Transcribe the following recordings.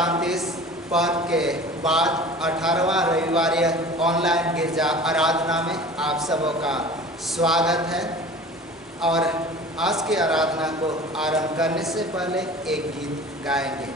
शांतिस पद के बाद 18वां रविवार ऑनलाइन गिरजा आराधना में आप सबों का स्वागत है। और आज की आराधना को आरंभ करने से पहले एक गीत गाएंगे।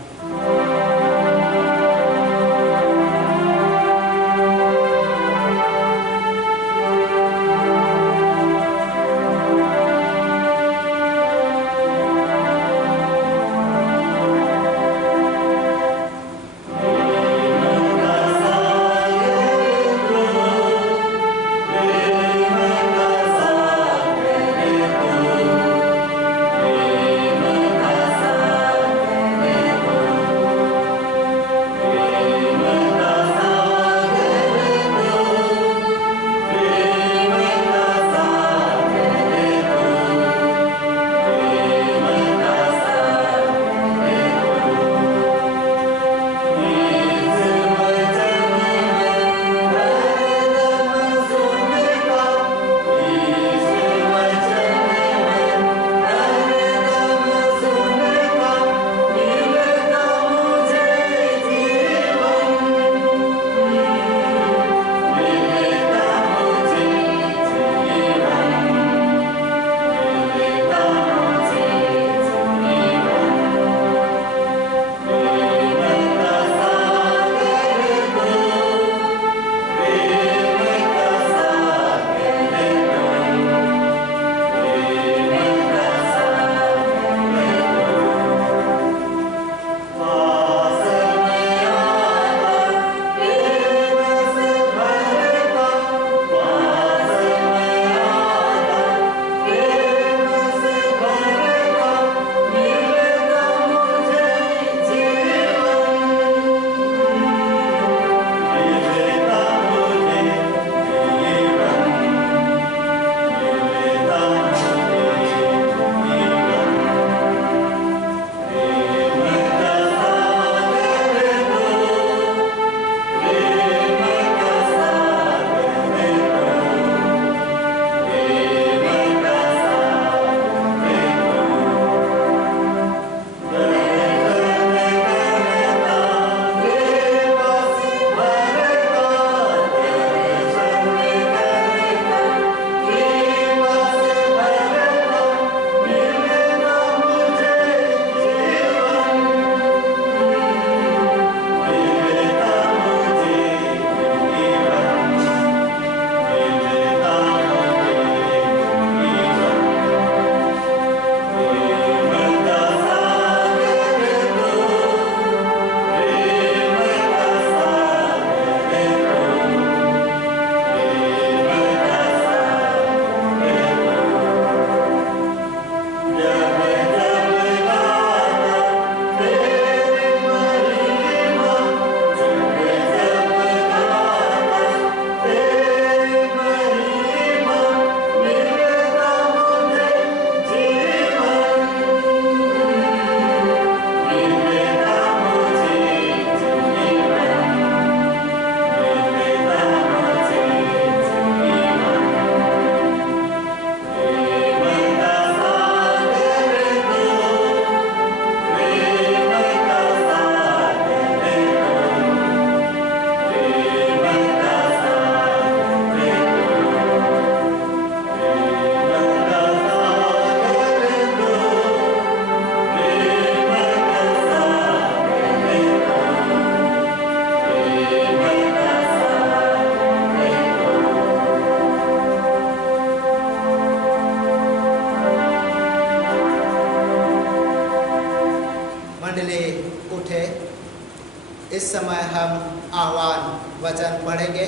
इस समय हम आह्वान वचन पढ़ेंगे।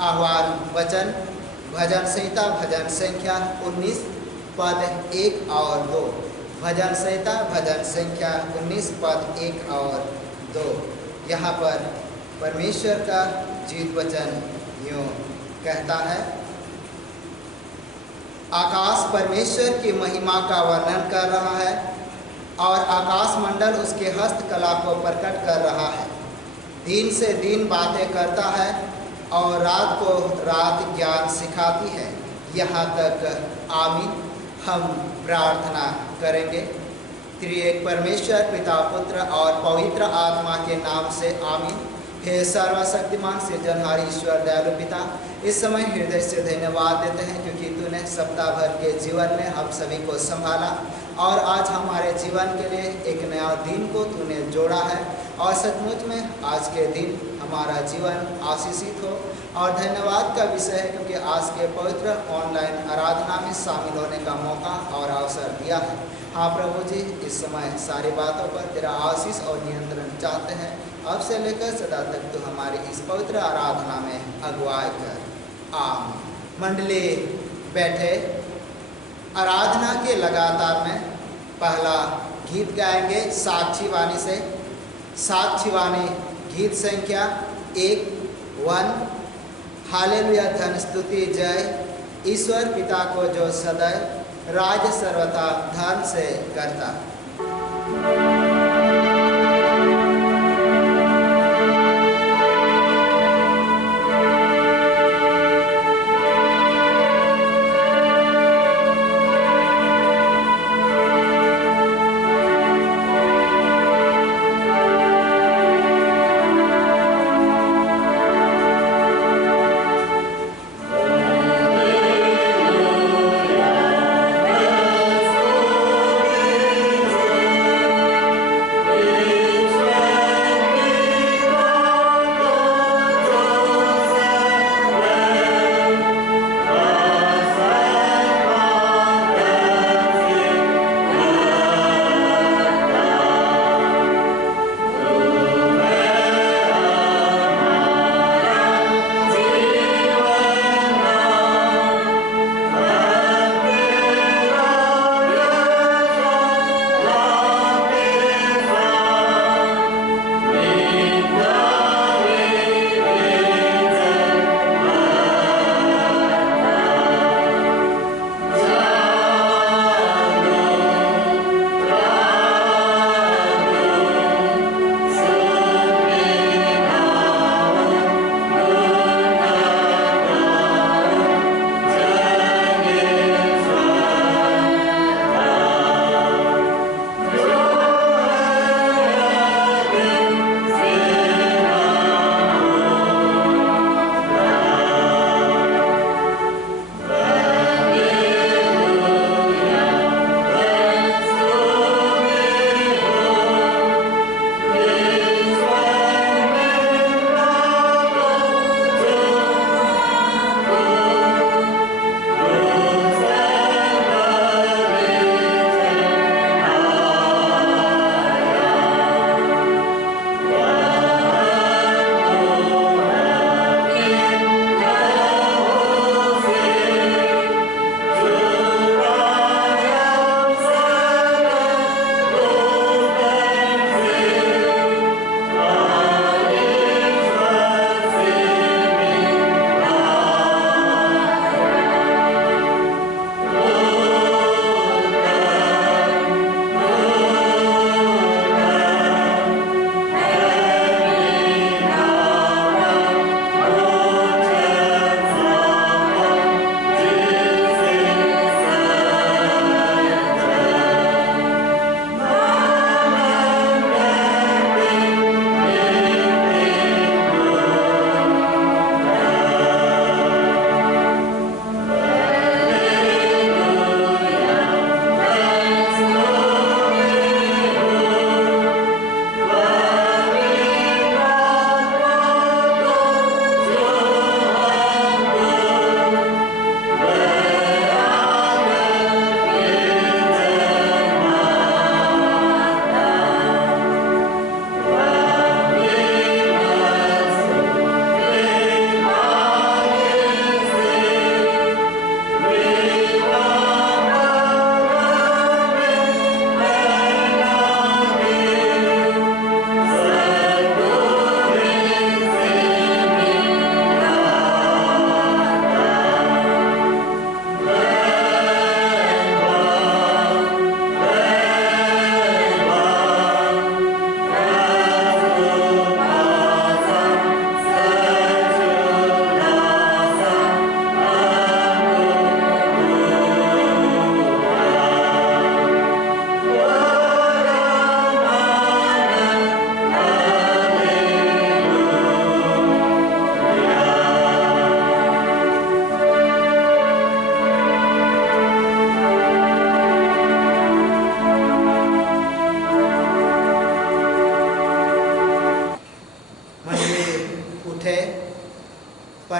आह्वान वचन भजन संहिता भजन संख्या 19 पद 1 और 2। भजन संहिता भजन संख्या 19 पद 1 और 2। यहाँ पर परमेश्वर का जीवित वचन यूँ कहता है, आकाश परमेश्वर की महिमा का वर्णन कर रहा है और आकाश मंडल उसके हस्तकला को प्रकट कर रहा है। दिन से दिन बातें करता है और रात को रात ज्ञान सिखाती है। यहाँ तक आमीन। हम प्रार्थना करेंगे। त्रिएक परमेश्वर पिता पुत्र और पवित्र आत्मा के नाम से आमीन। हे सर्वशक्तिमान सृजनहार ईश्वर दयालु पिता, इस समय हृदय से धन्यवाद देते हैं क्योंकि तूने सप्ताह भर के जीवन में हम सभी को संभाला और आज हमारे जीवन के लिए एक नया दिन को तूने जोड़ा है और सचमुच में आज के दिन हमारा जीवन आशीषित हो। और धन्यवाद का विषय है क्योंकि आज के पवित्र ऑनलाइन आराधना में शामिल होने का मौका और अवसर दिया है। हाँ प्रभु जी, इस समय सारी बातों पर तेरा आशीष और नियंत्रण चाहते हैं। अब से लेकर सदा तक तू हमारी इस पवित्र आराधना में अगुवाई कर। आमीन। मंडली बैठे, आराधना के लगातार में पहला गीत गाएंगे साक्षी वाणी से। साक्षी वाणी गीत संख्या 1 हालेलुया धन स्तुति जय ईश्वर पिता को जो सदैव राज सर्वथा धर्म से करता।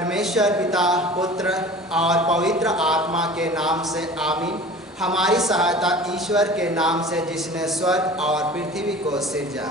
परमेश्वर पिता, पुत्र और पवित्र आत्मा के नाम से आमीन। हमारी सहायता ईश्वर के नाम से जिसने स्वर्ग और पृथ्वी को सिरजा।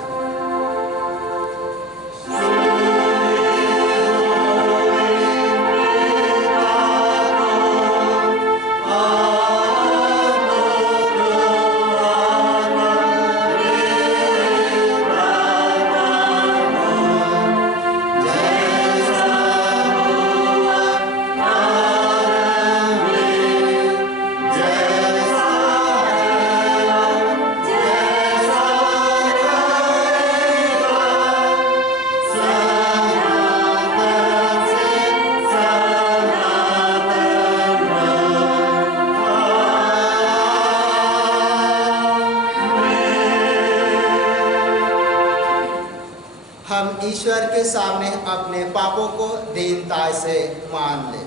ईश्वर के सामने अपने पापों को दीनता से मान ले।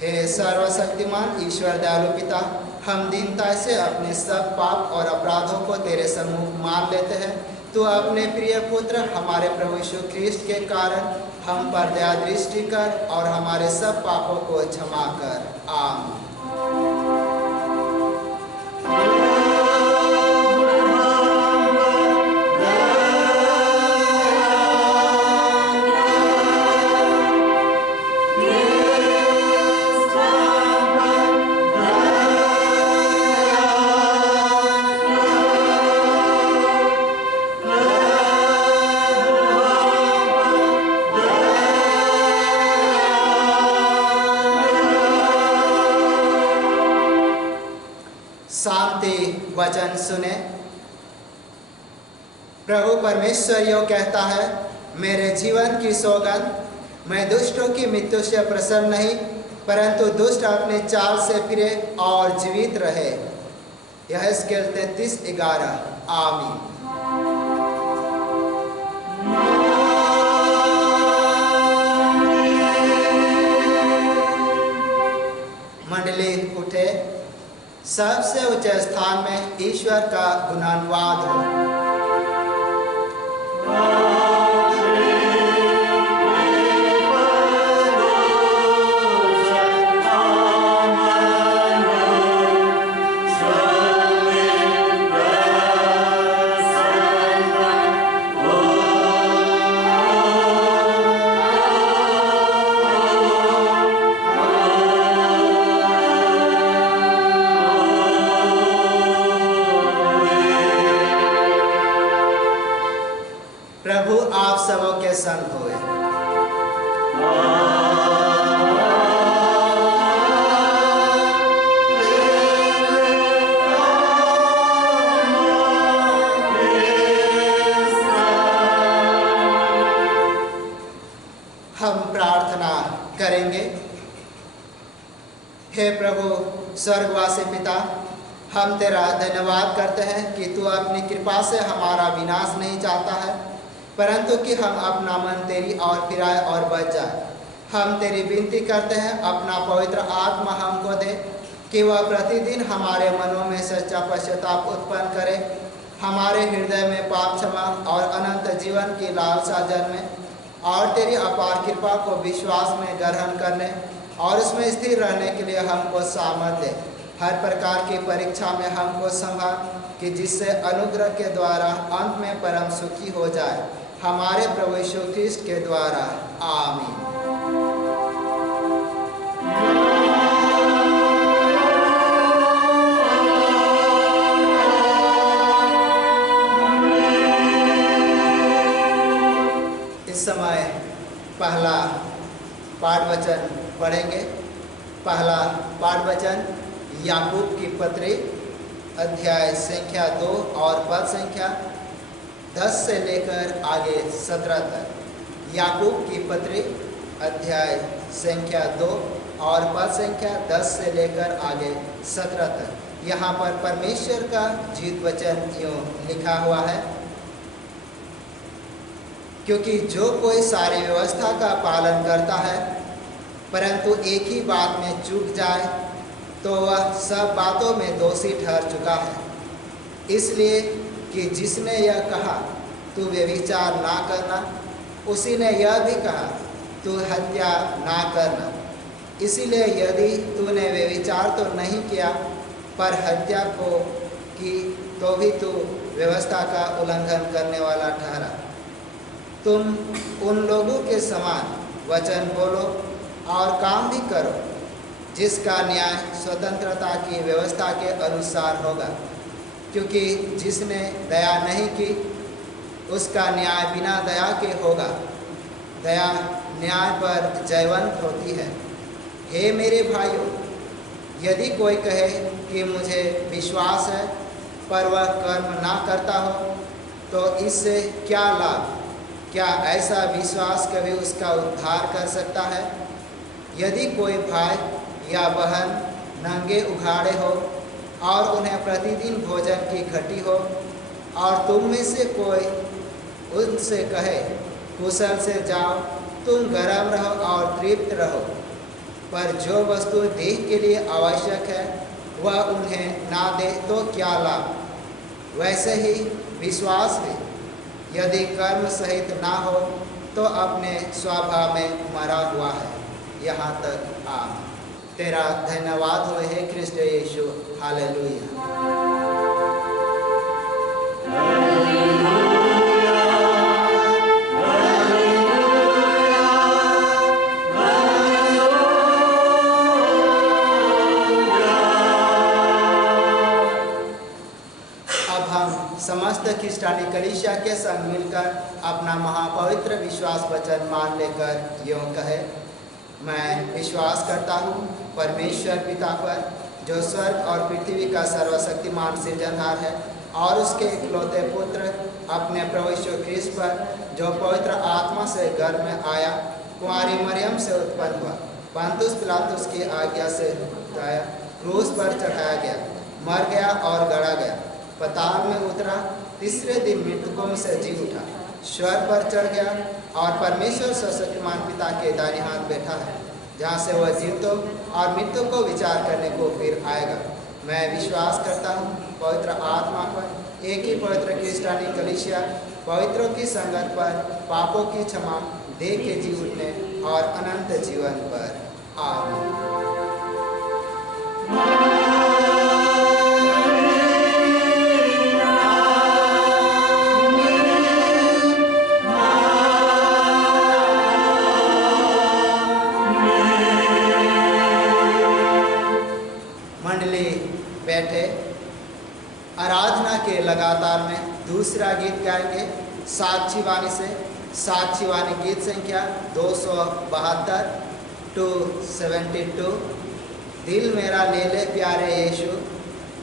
हे सर्वशक्तिमान ईश्वर दयालु पिता, हम दीनता से अपने सब पाप और अपराधों को तेरे सम्मुख मान लेते हैं। तू अपने प्रिय पुत्र हमारे प्रभु यीशु ख्रीष्ट के कारण हम पर दया दृष्टि कर और हमारे सब पापों को क्षमा कर। आमीन। शांति वचन सुने। प्रभु परमेश्वर यो कहता है, मेरे जीवन की सौगंध, मैं दुष्टों की मृत्यु से प्रसन्न नहीं, परंतु दुष्ट अपने चाल से फिरे और जीवित रहे। यह यहेजकेल 33:11। आमीन। मंडली उठे। सबसे ऊंचे स्थान में ईश्वर का गुणानुवाद हो। प्रभु आप सबों के संग होए। हम प्रार्थना करेंगे। हे प्रभु स्वर्गवासी पिता, हम तेरा धन्यवाद करते हैं कि तू अपनी कृपा से हमारा विनाश नहीं चाहता है, परंतु कि हम अपना मन तेरी ओर फिराए और बच जाए। हम तेरी विनती करते हैं, अपना पवित्र आत्मा हमको दे कि वह प्रतिदिन हमारे मनों में सच्चा पश्चाताप उत्पन्न करे, हमारे हृदय में पाप क्षमा और अनंत जीवन की लालसा जन्मे, और तेरी अपार कृपा को विश्वास में ग्रहण करने और उसमें स्थिर रहने के लिए हमको सामर्थ्य दे। हर प्रकार की परीक्षा में हमको संभाल कि जिससे अनुग्रह के द्वारा अंत में परम सुखी हो जाए, हमारे प्रभु यीशु ख्रीष्ट के द्वारा। आमीन। इस समय पहला पाठ वचन पढ़ेंगे। पहला पाठ वचन याकूब की पत्री अध्याय संख्या 2 और पद संख्या 10 से लेकर आगे 17 तक। याकूब की पत्री अध्याय संख्या 2 और पद संख्या 10 से लेकर आगे 17 तक। यहाँ पर परमेश्वर का जीवित वचन यूँ लिखा हुआ है, क्योंकि जो कोई सारी व्यवस्था का पालन करता है परंतु एक ही बात में चूक जाए तो वह सब बातों में दोषी ठहर चुका है। इसलिए कि जिसने यह कहा तू व्यभिचार ना करना, उसी ने यह भी कहा तू हत्या ना करना। इसीलिए यदि तूने व्यभिचार तो नहीं किया पर हत्या को की तो भी तू व्यवस्था का उल्लंघन करने वाला ठहरा। तुम उन लोगों के समान वचन बोलो और काम भी करो जिसका न्याय स्वतंत्रता की व्यवस्था के अनुसार होगा, क्योंकि जिसने दया नहीं की उसका न्याय बिना दया के होगा। दया न्याय पर जयवंत होती है। हे मेरे भाइयों, यदि कोई कहे कि मुझे विश्वास है पर वह कर्म ना करता हो तो इससे क्या लाभ? क्या ऐसा विश्वास कभी उसका उद्धार कर सकता है? यदि कोई भाई या बहन नंगे उघाड़े हो और उन्हें प्रतिदिन भोजन की घटी हो और तुम में से कोई उनसे कहे कुशल से जाओ, तुम गर्म रहो और तृप्त रहो, पर जो वस्तु देह के लिए आवश्यक है वह उन्हें ना दे तो क्या लाभ? वैसे ही विश्वास भी यदि कर्म सहित ना हो तो अपने स्वभाव में मरा हुआ है। यहाँ तक आमीन। तेरा धन्यवाद हो हे कृष्ण यीशु। हालेलुया। समस्त ख्रिस्तानी कलीसिया के संग मिलकर अपना महापवित्र विश्वास वचन मान लेकर यूँ कहे, मैं विश्वास करता हूँ परमेश्वर पिता पर जो स्वर्ग और पृथ्वी का सर्वशक्तिमान सृजनहार है, और उसके इकलौते पुत्र अपने प्रभु यीशु ख्रिस्त पर जो पवित्र आत्मा से गर्भ में आया, कुंवारी मरियम से उत्पन्न हुआ, पंतुस पिलातुस की आज्ञा से उठाया, क्रूस पर चढ़ाया गया, मर गया और गड़ा गया, पाताल में उतरा, तीसरे दिन मृतकों में से जी उठा, स्वर्ग पर चढ़ गया और परमेश्वर सर्वशक्तिमान पिता के दाहिने हाथ बैठा है, जहाँ से वह जीवितों और मृतकों को विचार करने को फिर आएगा। मैं विश्वास करता हूँ पवित्र आत्मा पर, एक ही पवित्र ख्रिस्तानी कलीसिया, पवित्रों की संगत पर, पापों की क्षमा, देह के जी उठने और अनंत जीवन पर। आमीन। बैठे आराधना के लगातार में दूसरा गीत गाएंगे साक्षी वाणी से। साक्षी वाणी गीत संख्या 272 272। दिल मेरा ले ले प्यारे यीशु,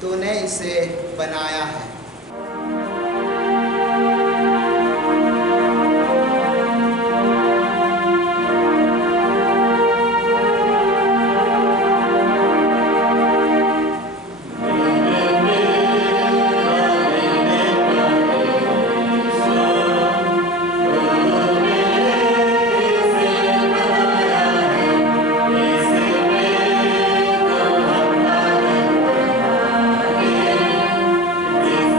तूने इसे बनाया है। This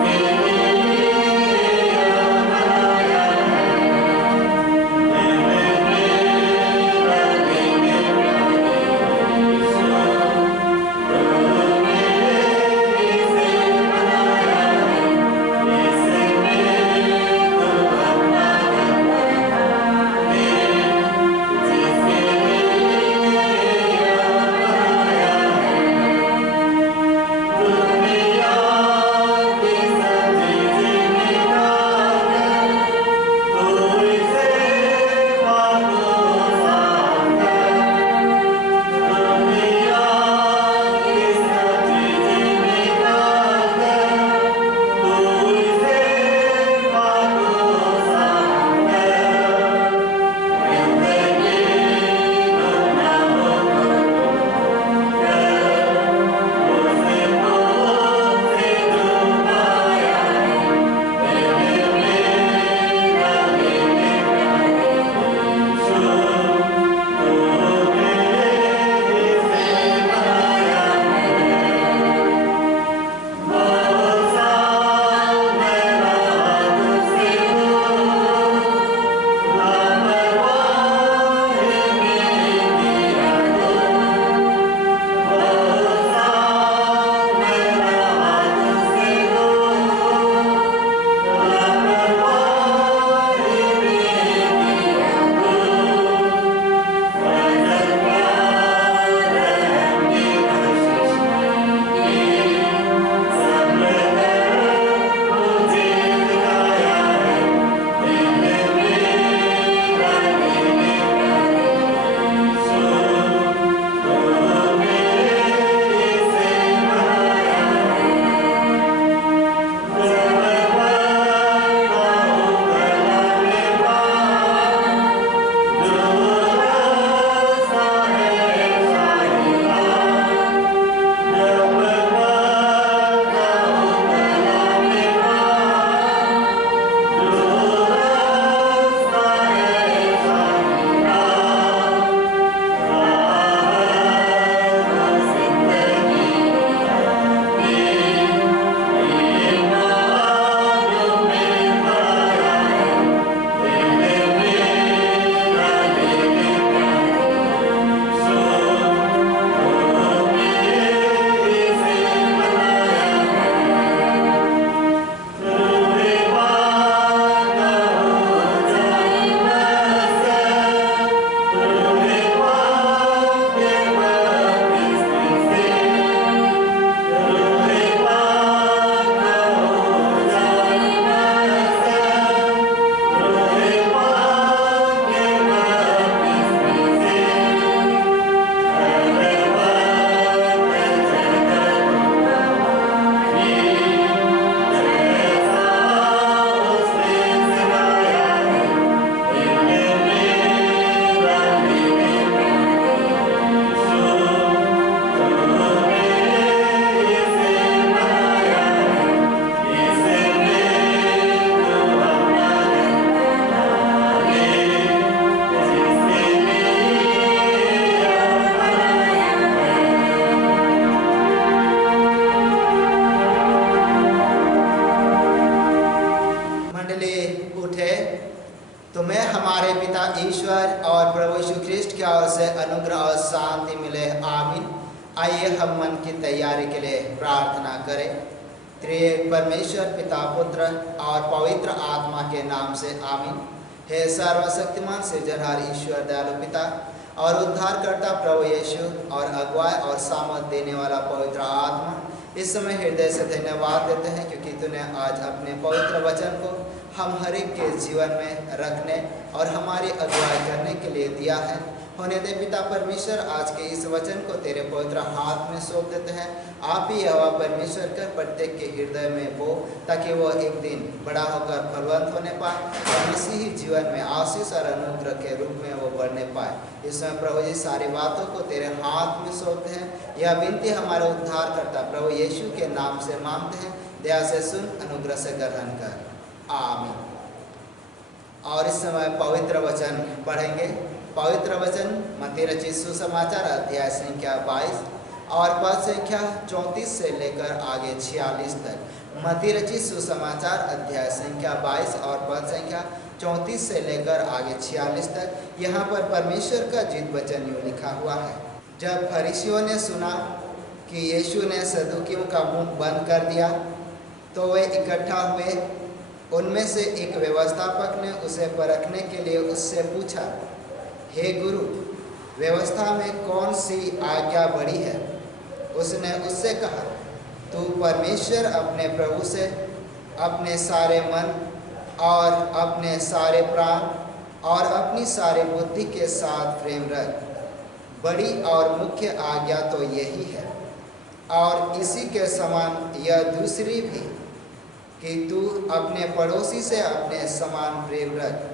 ईश्वर और प्रभु यीशु ख्रिस्ट की ओर से अनुग्रह और शांति मिले, आमीन। आइए हम मन की तैयारी के लिए प्रार्थना करें। त्रिएक परमेश्वर पिता, पुत्र और पवित्र आत्मा के नाम से आमीन। हे सर्वशक्तिमान सृजनहार ईश्वर, दयालु पिता और उद्धारकर्ता प्रभु यीशु और अगुवाई और सामर्थ देने वाला पवित्र आत्मा, इस समय हृदय से धन्यवाद देते हैं क्योंकि तूने आज अपने पवित्र वचन को हम हर एक के जीवन में रखने और हमारी अगुवाई करने के लिए दिया है। होने दे पिता परमेश्वर, आज के इस वचन को तेरे पवित्र हाथ में सौंप देते हैं। आप ही हवा परमेश्वर कर प्रत्येक के हृदय में बो, ताकि वो एक दिन बड़ा होकर फलवंत होने पाए और मसीही जीवन में आशीष और अनुग्रह के रूप में वो बढ़ने पाए। इस समय प्रभु जी सारी बातों को तेरे हाथ में सौंपते हैं। यह विनती हमारे उद्धारकर्ता प्रभु यीशु के नाम से मांगते हैं। दया से सुन, अनुग्रह से ग्रहण कर, आमीन। और इस समय पवित्र वचन पढ़ेंगे। पवित्र वचन मत्ती रचित सुसमाचार अध्याय संख्या 22 और पद संख्या 34 से लेकर आगे 46 तक। मत्ती रचित सुसमाचार अध्याय संख्या 22 और पद संख्या 34 से लेकर आगे 46 तक। यहाँ पर परमेश्वर का जीवित वचन यूँ लिखा हुआ है। जब फरीसियों ने सुना कि यीशु ने सदूकियों का मुंह बंद कर दिया, तो वे इकट्ठा हुए। उनमें से एक व्यवस्थापक ने उसे परखने के लिए उससे पूछा, हे गुरु, व्यवस्था में कौन सी आज्ञा बड़ी है? उसने उससे कहा, तू परमेश्वर अपने प्रभु से अपने सारे मन और अपने सारे प्राण और अपनी सारी बुद्धि के साथ प्रेम रख। बड़ी और मुख्य आज्ञा तो यही है, और इसी के समान यह दूसरी भी, कि तू अपने पड़ोसी से अपने समान प्रेम रख।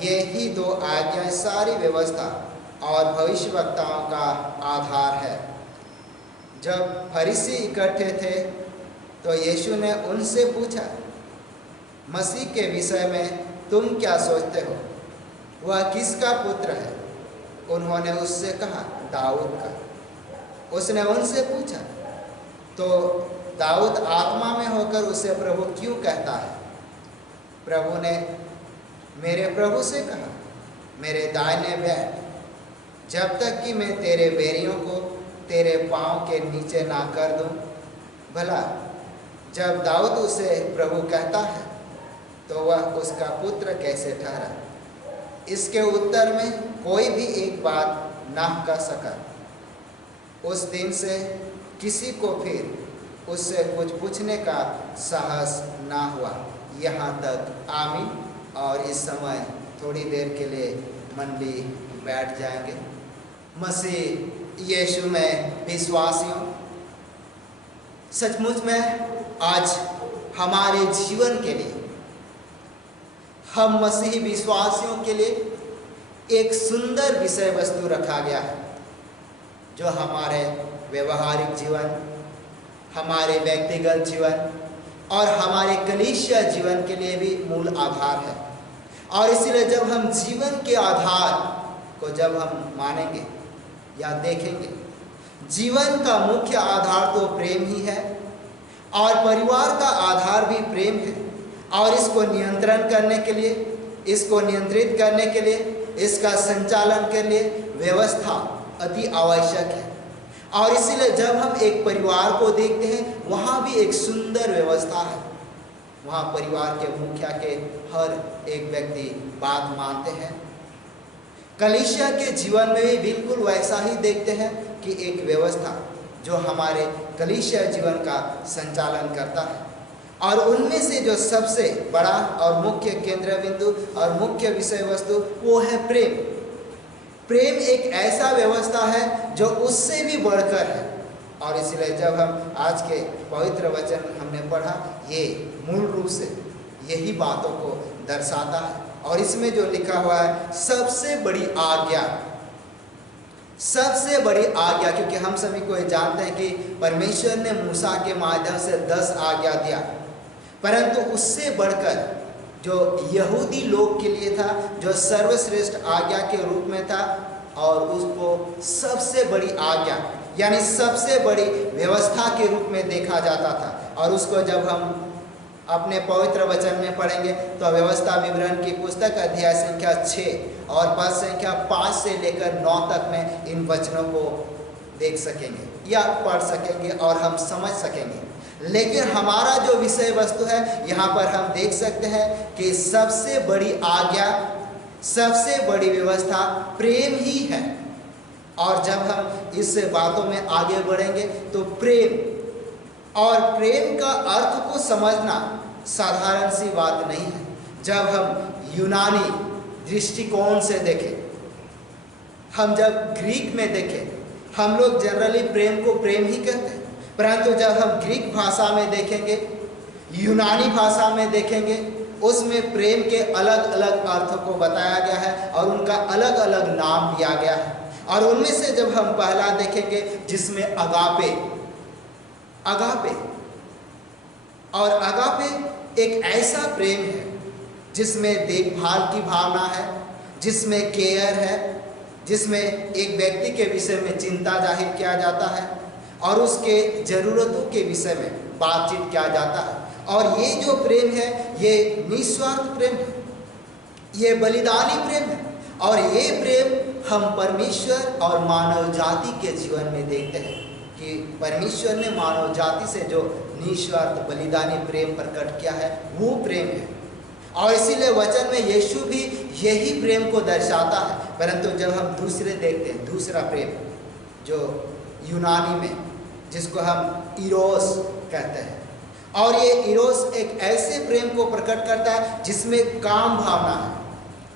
ये ही दो आज्ञाएं सारी व्यवस्था और भविष्यवक्ताओं का आधार है। जब फरीसी इकट्ठे थे तो यीशु ने उनसे पूछा, मसीह के विषय में तुम क्या सोचते हो? वह किसका पुत्र है? उन्होंने उससे कहा, दाऊद का। उसने उनसे पूछा, तो दाऊद आत्मा में होकर उसे प्रभु क्यों कहता है? प्रभु ने मेरे प्रभु से कहा, मेरे दाहिने बैठ, जब तक कि मैं तेरे बैरियों को तेरे पांव के नीचे ना कर दूं। भला जब दाऊद उसे प्रभु कहता है, तो वह उसका पुत्र कैसे ठहरा? इसके उत्तर में कोई भी एक बात ना कह सका। उस दिन से किसी को फिर उससे कुछ पूछने का साहस ना हुआ। यहाँ तक, आमीन। और इस समय थोड़ी देर के लिए मंडली बैठ जाएंगे। मसीह यीशु में विश्वासियों, सचमुच में आज हमारे जीवन के लिए, हम मसीही विश्वासियों के लिए एक सुंदर विषय वस्तु रखा गया है, जो हमारे व्यवहारिक जीवन, हमारे व्यक्तिगत जीवन और हमारे कलीसिया जीवन के लिए भी मूल आधार है। और इसलिए जब हम जीवन के आधार को जब हम मानेंगे या देखेंगे, जीवन का मुख्य आधार तो प्रेम ही है और परिवार का आधार भी प्रेम है। और इसको नियंत्रण करने के लिए, इसको नियंत्रित करने के लिए, इसका संचालन के लिए व्यवस्था अति आवश्यक है। और इसीलिए जब हम एक परिवार को देखते हैं, वहाँ भी एक सुंदर व्यवस्था है। वहाँ परिवार के मुखिया के हर एक व्यक्ति बात मानते हैं। कलीसिया के जीवन में भी बिल्कुल वैसा ही देखते हैं कि एक व्यवस्था जो हमारे कलीसिया जीवन का संचालन करता है। और उनमें से जो सबसे बड़ा और मुख्य केंद्र बिंदु और मुख्य विषय वस्तु वो है प्रेम। प्रेम एक ऐसा व्यवस्था है जो उससे भी बढ़कर है। और इसलिए जब हम आज के पवित्र वचन हमने पढ़ा, ये मूल रूप से यही बातों को दर्शाता है। और इसमें जो लिखा हुआ है, सबसे बड़ी आज्ञा, सबसे बड़ी आज्ञा, क्योंकि हम सभी को ये जानते हैं कि परमेश्वर ने मूसा के माध्यम से 10 आज्ञा दिया, परंतु उससे बढ़कर जो यहूदी लोग के लिए था, जो सर्वश्रेष्ठ आज्ञा के रूप में था, और उसको सबसे बड़ी आज्ञा यानी सबसे बड़ी व्यवस्था के रूप में देखा जाता था। और उसको जब हम अपने पवित्र वचन में पढ़ेंगे तो व्यवस्था विवरण की पुस्तक अध्याय संख्या 6 और पद संख्या 5 से लेकर 9 तक में इन वचनों को देख सकेंगे या पढ़ सकेंगे और हम समझ सकेंगे। लेकिन हमारा जो विषय वस्तु है यहाँ पर हम देख सकते हैं कि सबसे बड़ी आज्ञा, सबसे बड़ी व्यवस्था प्रेम ही है। और जब हम इस बातों में आगे बढ़ेंगे तो प्रेम और प्रेम का अर्थ को समझना साधारण सी बात नहीं है। जब हम यूनानी दृष्टिकोण से देखें, हम जब ग्रीक में देखें, हम लोग जनरली प्रेम को प्रेम ही कहते हैं, परंतु जब हम ग्रीक भाषा में देखेंगे, यूनानी भाषा में देखेंगे, उसमें प्रेम के अलग अलग अर्थों को बताया गया है और उनका अलग अलग नाम दिया गया है। और उनमें से जब हम पहला देखेंगे जिसमें अगापे, अगापे और अगापे एक ऐसा प्रेम है जिसमें देखभाल की भावना है, जिसमें केयर है, जिसमें एक व्यक्ति के विषय में चिंता जाहिर किया जाता है और उसके ज़रूरतों के विषय में बातचीत किया जाता है। और ये जो प्रेम है ये निस्वार्थ प्रेम है, ये बलिदानी प्रेम है। और ये प्रेम हम परमेश्वर और मानव जाति के जीवन में देखते हैं कि परमेश्वर ने मानव जाति से जो निस्वार्थ बलिदानी प्रेम प्रकट किया है वो प्रेम है। और इसीलिए वचन में यीशु भी यही प्रेम को दर्शाता है। परंतु जब हम दूसरे देखते हैं, दूसरा प्रेम जो यूनानी में जिसको हम इरोस कहते हैं, और ये इरोस एक ऐसे प्रेम को प्रकट करता है जिसमें काम भावना है,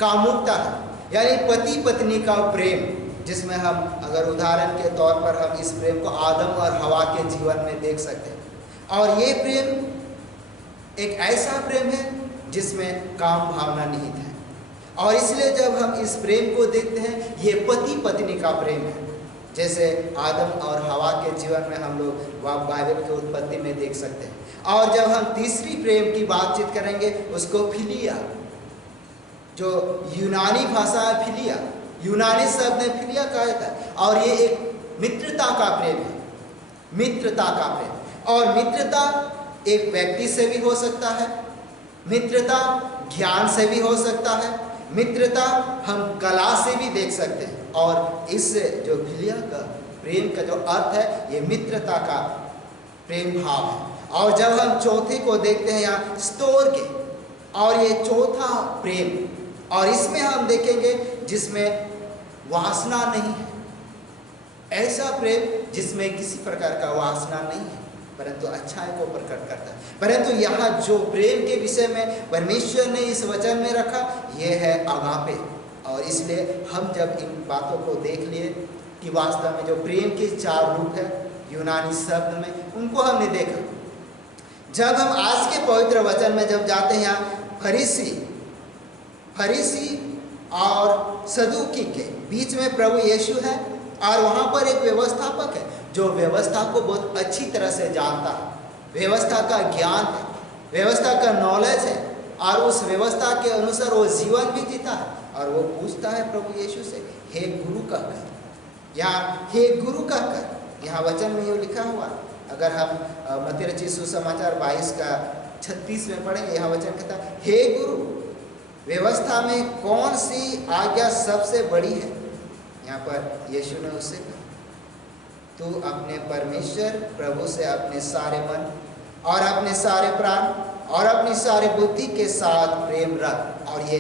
कामुकता है, यानी पति पत्नी का प्रेम, जिसमें हम अगर उदाहरण के तौर पर हम इस प्रेम को आदम और हवा के जीवन में देख सकते हैं। और ये प्रेम एक ऐसा प्रेम है जिसमें काम भावना निहित है। और इसलिए जब हम इस प्रेम को देखते हैं ये पति पत्नी का प्रेम है, जैसे आदम और हवा के जीवन में हम लोग बाइबल के उत्पत्ति में देख सकते हैं। और जब हम तीसरी प्रेम की बातचीत करेंगे उसको फिलिया, जो यूनानी भाषा है फिलिया, यूनानी शब्द ने फिलिया कहा था। और ये एक मित्रता का प्रेम है, मित्रता का प्रेम। और मित्रता एक व्यक्ति से भी हो सकता है, मित्रता ज्ञान से भी हो सकता है, मित्रता हम कला से भी देख सकते हैं। और इस जो फिलिया का प्रेम का जो अर्थ है ये मित्रता का प्रेम भाव है। और जब हम चौथे को देखते हैं यहाँ स्तोर के, और ये चौथा प्रेम, और इसमें हम देखेंगे जिसमें वासना नहीं है, ऐसा प्रेम जिसमें किसी प्रकार का वासना नहीं है परंतु अच्छाई को प्रकट करता है। परंतु यहाँ जो प्रेम के विषय में परमेश्वर ने इस वचन में रखा ये है अगापे। और इसलिए हम जब इन बातों को देख लिए कि वास्तव में जो प्रेम के 4 रूप है यूनानी शब्द में, उनको हमने देखा। जब हम आज के पवित्र वचन में जब जाते हैं यहाँ फरीसी और सदूकी के बीच में प्रभु यीशु है और वहाँ पर एक व्यवस्थापक है जो व्यवस्था को बहुत अच्छी तरह से जानता है, व्यवस्था का ज्ञान है, व्यवस्था का नॉलेज है और उस व्यवस्था के अनुसार वो जीवन भी जीता है। और वो पूछता है प्रभु यीशु से, हे गुरु कहकर, यहाँ हे गुरु कहकर यहाँ वचन में ये लिखा हुआ। अगर हम मत्ती रचित सुसमाचार 22 का 36 में पढ़ेंगे, यहाँ वचन कहता है, हे गुरु, व्यवस्था में कौन सी आज्ञा सबसे बड़ी है? यहाँ पर यीशु ने उससे कहा, तू अपने परमेश्वर प्रभु से अपने सारे मन और अपने सारे प्राण और अपनी सारी बुद्धि के साथ प्रेम रख। और ये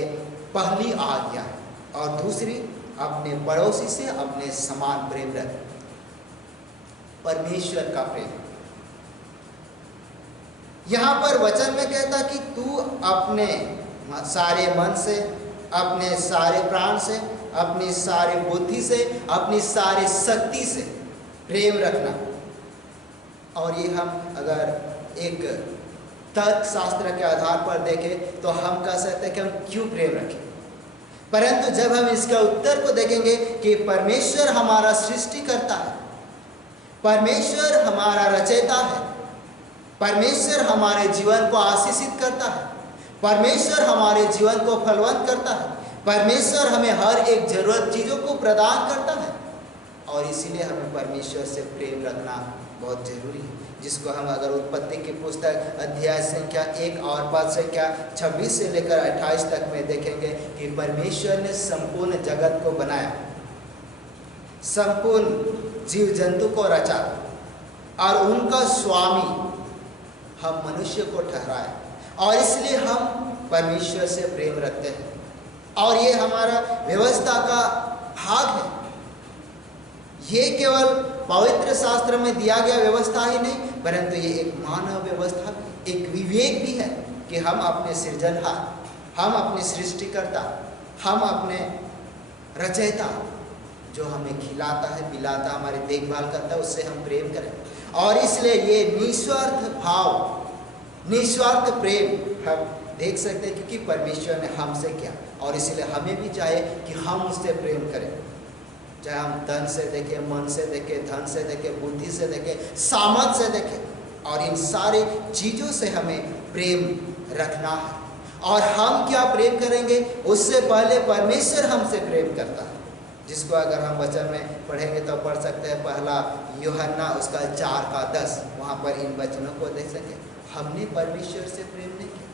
पहली आज्ञा है। और दूसरी, अपने पड़ोसी से अपने समान प्रेम रख, परमेश्वर का प्रेम। यहाँ पर वचन में कहता कि तू अपने सारे मन से, अपने सारे प्राण से, अपनी सारी बुद्धि से, अपनी सारी शक्ति से प्रेम रखना। और ये हम अगर एक तर्क शास्त्र के आधार पर देखें तो हम कह सकते हैं कि हम क्यों प्रेम रखें। परंतु जब हम इसका उत्तर को देखेंगे कि परमेश्वर हमारा सृष्टि करता है, परमेश्वर हमारा रचयिता है, परमेश्वर हमारे जीवन को आशीषित करता है, परमेश्वर हमारे जीवन को फलवंत करता है, परमेश्वर हमें हर एक जरूरत चीज़ों को प्रदान करता है। और इसीलिए हमें परमेश्वर से प्रेम रखना बहुत जरूरी है। जिसको हम अगर उत्पत्ति की पुस्तक अध्याय संख्या 1 और पद संख्या 26 से लेकर 28 तक में देखेंगे कि परमेश्वर ने संपूर्ण जगत को बनाया, संपूर्ण जीव जंतु को रचा और उनका स्वामी हम मनुष्य को ठहराए, और इसलिए हम परमेश्वर से प्रेम रखते हैं। और ये हमारा व्यवस्था का भाग है। ये केवल पवित्र शास्त्र में दिया गया व्यवस्था ही नहीं, परंतु ये एक मानव व्यवस्था, एक विवेक भी है कि हम अपने सृजनहार, हम अपने सृष्टिकर्ता, हम अपने रचयिता जो हमें खिलाता है, पिलाता, हमारी देखभाल करता है, उससे हम प्रेम करें। और इसलिए ये निस्वार्थ भाव, निस्वार्थ प्रेम हम देख सकते हैं क्योंकि परमेश्वर ने हमसे किया, और इसलिए हमें भी चाहिए कि हम उससे प्रेम करें। चाहे हम तन से देखें, मन से देखें, धन से देखें, बुद्धि से देखें, सामर्थ से देखें, और इन सारी चीज़ों से हमें प्रेम रखना है। और हम क्या प्रेम करेंगे, उससे पहले परमेश्वर हमसे प्रेम करता है, जिसको अगर हम वचन में पढ़ेंगे तो पढ़ सकते हैं पहला यूहन्ना उसका 4:10, वहाँ पर इन वचनों को देख सकें। हमने परमेश्वर से प्रेम नहीं किया,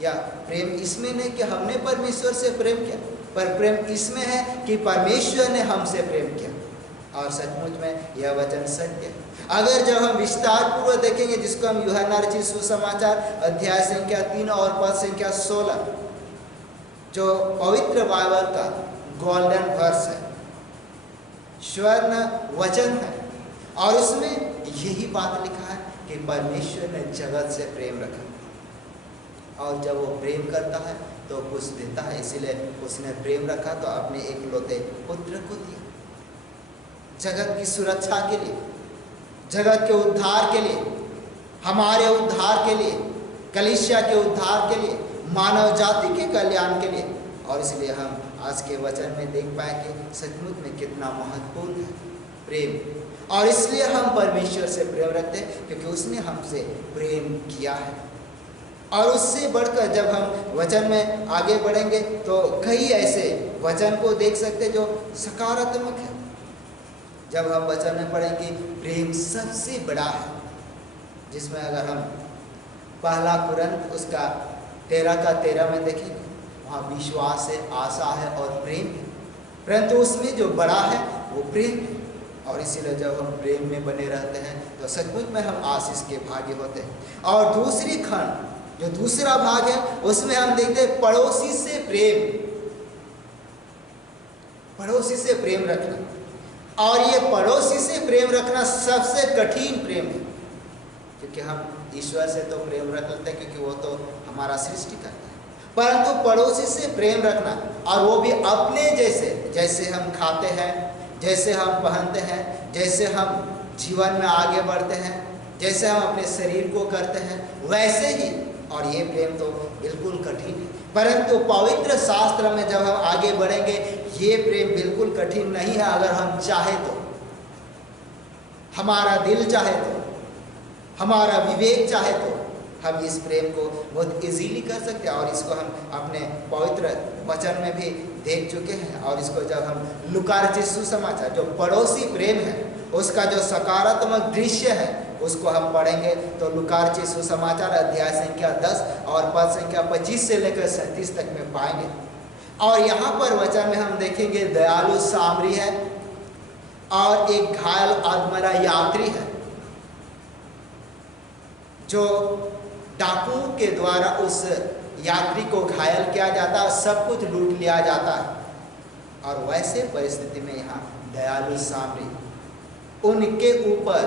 या प्रेम इसमें नहीं कि हमने परमेश्वर से प्रेम किया, पर प्रेम इसमें है कि परमेश्वर ने हमसे प्रेम किया। और सचमुच में यह वचन सत्य है। अगर जब हम विस्तार पूर्वक देखेंगे, जिसको हम यूहन्ना रचित सुसमाचार अध्याय संख्या 3 और पद संख्या 16, जो पवित्र बाइबल का गोल्डन वर्स है, स्वर्ण वचन है, और उसमें यही बात लिखा है कि परमेश्वर ने जगत से प्रेम रखा, और जब वो प्रेम करता है तो कुछ देता है। इसीलिए उसने प्रेम रखा तो अपने एकलौते पुत्र को दिया, जगत की सुरक्षा के लिए, जगत के उद्धार के लिए, हमारे उद्धार के लिए, कलीसिया के उद्धार के लिए, मानव जाति के कल्याण के लिए। और इसलिए हम आज के वचन में देख पाए कि सचमुच में कितना महत्वपूर्ण है प्रेम, और इसलिए हम परमेश्वर से प्रेम रखते हैं क्योंकि उसने हमसे प्रेम किया है। और उससे बढ़कर जब हम वचन में आगे बढ़ेंगे तो कई ऐसे वचन को देख सकते जो सकारात्मक है। जब हम वचन में पढ़ेंगे प्रेम सबसे बड़ा है, जिसमें अगर हम पहला कुरिन्थ उसका 13 में देखेंगे, वहाँ विश्वास है, आशा है और प्रेम है, परंतु उसमें जो बड़ा है वो प्रेम है। और इसीलिए जब हम प्रेम में बने रहते हैं तो सचमुच में हम आशीष के भागी होते हैं। और दूसरी खंड जो दूसरा भाग है, उसमें हम देखते हैं पड़ोसी से प्रेम, पड़ोसी से प्रेम रखना। और ये पड़ोसी से प्रेम रखना सबसे कठिन प्रेम है, क्योंकि हम ईश्वर से तो प्रेम रख लेते हैं क्योंकि वो तो हमारा सृष्टि करता है, परंतु पड़ोसी से प्रेम रखना, और वो भी अपने जैसे, जैसे हम खाते हैं, जैसे हम पहनते हैं, जैसे हम जीवन में आगे बढ़ते हैं, जैसे हम अपने शरीर को करते हैं, वैसे ही। और ये प्रेम तो बिल्कुल कठिन है, परंतु पवित्र शास्त्र में जब हम आगे बढ़ेंगे, ये प्रेम बिल्कुल कठिन नहीं है। अगर हम चाहे तो, हमारा दिल चाहे तो, हमारा विवेक चाहे तो, हम इस प्रेम को बहुत इजीली कर सकते हैं। और इसको हम अपने पवित्र वचन में भी देख चुके हैं। और इसको जब हम लूका रचित सुसमाचार जो पड़ोसी प्रेम है उसका जो सकारात्मक दृश्य है उसको हम पढ़ेंगे तो लूका रचित सुसमाचार अध्याय संख्या 10 और पद संख्या 25 से लेकर 37 तक में पाएंगे। और यहाँ पर वचन में हम देखेंगे दयालु सामरी है और एक घायल अधमरा यात्री है, जो डाकुओं के द्वारा उस यात्री को घायल किया जाता है, सब कुछ लूट लिया जाता है। और वैसे परिस्थिति में यहाँ दयालु सामरी उनके ऊपर,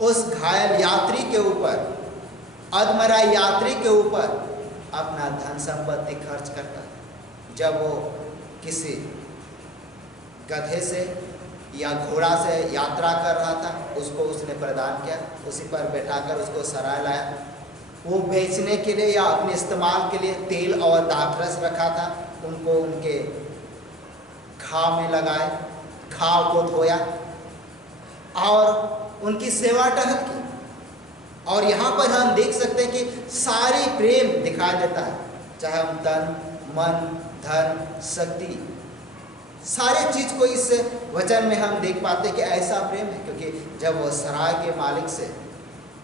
उस घायल यात्री के ऊपर, अधमरा यात्री के ऊपर अपना धन संपत्ति खर्च करता है। जब वो किसी गधे से या घोड़ा से यात्रा कर रहा था, उसको उसने प्रदान किया, उसी पर बैठाकर उसको सराय लाया। वो बेचने के लिए या अपने इस्तेमाल के लिए तेल और दाखरस रखा था, उनको उनके घाव में लगाए, घाव को धोया और उनकी सेवा टहल की। और यहाँ पर हम देख सकते हैं कि सारी प्रेम दिखाई देता है, चाहे हम तन, मन, धन, शक्ति सारे चीज़ को इस वचन में हम देख पाते कि ऐसा प्रेम है, क्योंकि जब वो सराय के मालिक से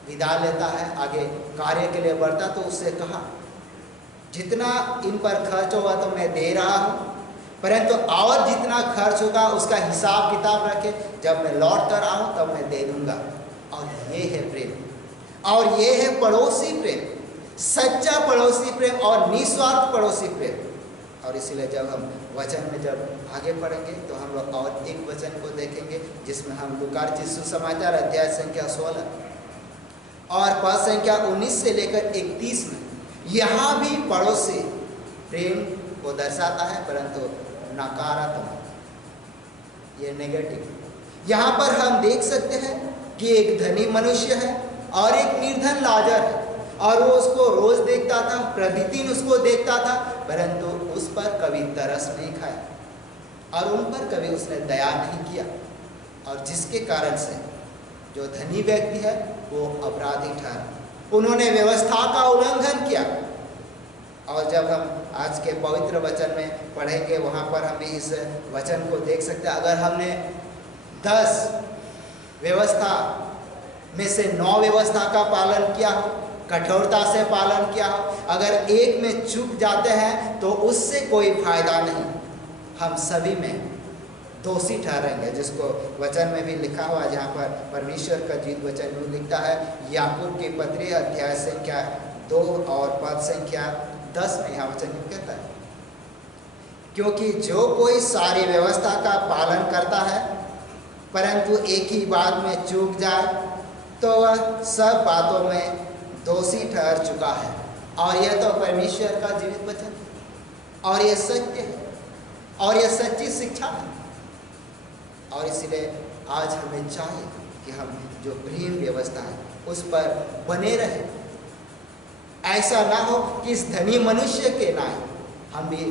विदा लेता है, आगे कार्य के लिए बढ़ता, तो उससे कहा जितना इन पर खर्च होगा तो मैं दे रहा हूँ, परंतु और जितना खर्च होगा उसका हिसाब किताब रखे, जब मैं लौट कर आऊँ तब मैं दे दूँगा। और ये है प्रेम, और ये है पड़ोसी प्रेम, सच्चा पड़ोसी प्रेम और निस्वार्थ पड़ोसी प्रेम। और इसीलिए जब हम वचन में जब आगे पढ़ेंगे तो हम लोग और एक वचन को देखेंगे जिसमें हम लूका रचित सुसमाचार अध्याय संख्या 16 और पद संख्या 19 से लेकर 31 में यहाँ भी पड़ोसी प्रेम को दर्शाता है, परंतु नकारात्मक, ये नेगेटिव। यहाँ पर हम देख सकते हैं कि एक धनी मनुष्य है और एक निर्धन लाजर है, और वो उसको रोज देखता था, प्रतिदिन उसको देखता था, परंतु उस पर कभी तरस नहीं खाया और उन पर कभी उसने दया नहीं किया, और जिसके कारण से जो धनी व्यक्ति है वो अपराधी ठहरा, उन्होंने व्यवस्था का उल्लंघन किया। और जब हम आज के पवित्र वचन में पढ़ेंगे वहाँ पर हम इस वचन को देख सकते हैं। अगर हमने 10 व्यवस्था में से 9 व्यवस्था का पालन किया हो, कठोरता से पालन किया हो, अगर एक में चूक जाते हैं तो उससे कोई फायदा नहीं, हम सभी में दोषी ठहरेंगे, जिसको वचन में भी लिखा हुआ, जहाँ पर परमेश्वर का जीवित वचन में लिखता है, याकूब की पत्री अध्याय संख्या 2 और पद संख्या 10 में यहाँ वचन कहता है, क्योंकि जो कोई सारी व्यवस्था का पालन करता है परंतु एक ही बात में चूक जाए तो वह सब बातों में दोषी ठहर चुका है। और यह तो परमेश्वर का जीवित वचन है, और यह सत्य है, और यह सच्ची शिक्षा है। और इसलिए आज हमें चाहिए कि हम जो प्रेम व्यवस्था है उस पर बने रहें। ऐसा ना हो कि इस धनी मनुष्य के नाम हम भी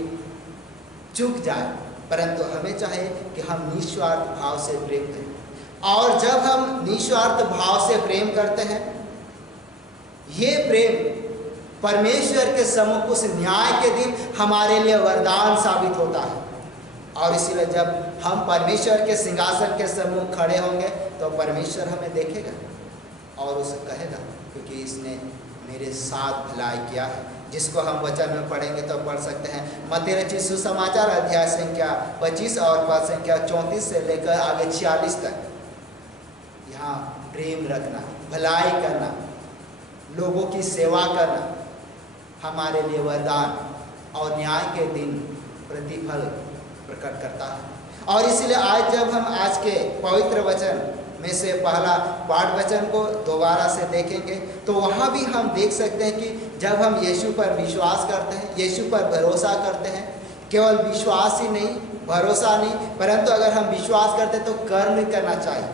चूक जाए, परंतु हमें चाहिए कि हम निस्वार्थ भाव से प्रेम करें। और जब हम निस्वार्थ भाव से प्रेम करते हैं, ये प्रेम परमेश्वर के सम्मुख उस न्याय के दिन हमारे लिए वरदान साबित होता है। और इसीलिए जब हम परमेश्वर के सिंहासन के सम्मुख खड़े होंगे तो परमेश्वर हमें देखेगा और उसे कहेगा, क्योंकि इसने मेरे साथ भलाई किया है, जिसको हम वचन में पढ़ेंगे तो पढ़ सकते हैं। मत्ती रचित सुसमाचार अध्याय संख्या 25 और पद संख्या 34 से लेकर आगे 46 तक। यहाँ प्रेम रखना, भलाई करना, लोगों की सेवा करना हमारे लिए वरदान और न्याय के दिन प्रतिफल प्रकट करता है। और इसलिए आज जब हम आज के पवित्र वचन में से पहला पाठ वचन को दोबारा से देखेंगे तो वहाँ भी हम देख सकते हैं कि जब हम यीशु पर विश्वास करते हैं, यीशु पर भरोसा करते हैं, केवल विश्वास ही नहीं, भरोसा नहीं, परंतु अगर हम विश्वास करते हैं तो कर्म करना चाहिए।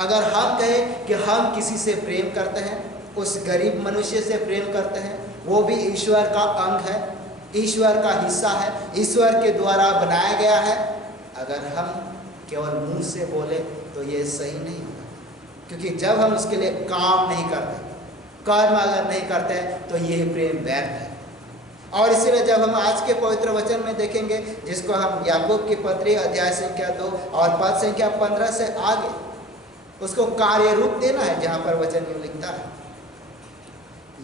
अगर हम कहें कि हम किसी से प्रेम करते हैं, उस गरीब मनुष्य से प्रेम करते हैं, वो भी ईश्वर का अंग है, ईश्वर का हिस्सा है, ईश्वर के द्वारा बनाया गया है, अगर हम केवल मुंह से बोले तो ये सही नहीं होगा, क्योंकि जब हम उसके लिए काम नहीं करते, कर्म अगर नहीं करते तो ये प्रेम व्यर्थ है। और इसीलिए जब हम आज के पवित्र वचन में देखेंगे, जिसको हम याकूब की पत्री अध्याय संख्या 2 और पद संख्या 15 से आगे उसको कार्य रूप देना है, जहाँ पर वचन में लिखता है,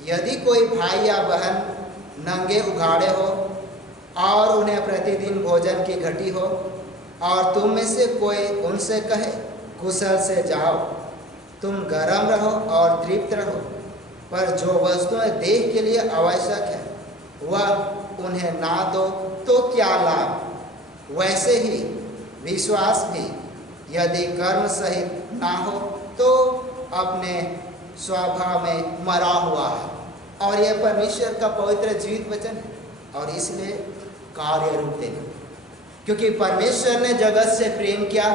यदि कोई भाई या बहन नंगे उघाड़े हो और उन्हें प्रतिदिन भोजन की घटी हो और तुम में से कोई उनसे कहे कुशल से जाओ, तुम गर्म रहो और तृप्त रहो, पर जो वस्तुएं देह के लिए आवश्यक है वह उन्हें ना दो तो क्या लाभ। वैसे ही विश्वास भी यदि कर्म सहित ना हो तो अपने स्वभाव में मरा हुआ है। और यह परमेश्वर का पवित्र जीवित वचन है, और इसलिए कार्य रूप देना, क्योंकि परमेश्वर ने जगत से प्रेम किया